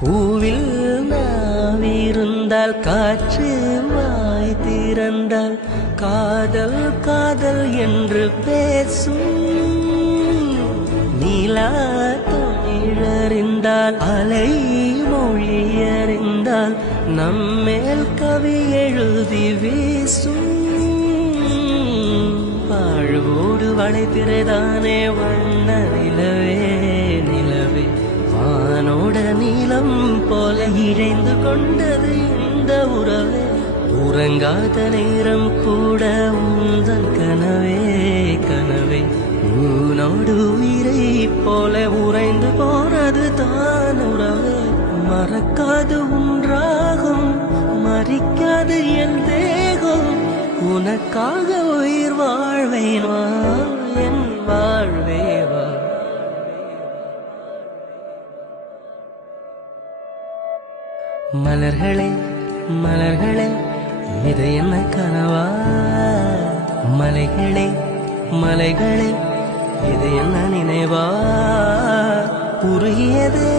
பூவில் நாவிருந்தால் காற்று வாய் திறந்தால் காதல் காதல் என்று பேசும். நீலா தமிழறிந்தால் அலை மொழியறிந்தால் நம்மேல் கவி எழுதி வீசும். வாழ்வோடு வளைத்திரைதானே வண்ண நிலவே நிலவே வானோட நீளம் போல இழைந்து கொண்டது இந்த உறவே. உறங்காத நேரம் கூட உந்தன் கனவே கனவே உன்னோடு உயிரை போல உறைந்து போனது தான் உறவே. மறக்காது உன்றாகும் மறிக்காது என் தேகம் உனக்காக உயிர் வாழ்வேன் வா என் வாழ்வே வா. மலர்களே மலர்களே இது என்ன கனவா? மலைகளே மலைகளே இது என்ன நினைவா? உருகியதே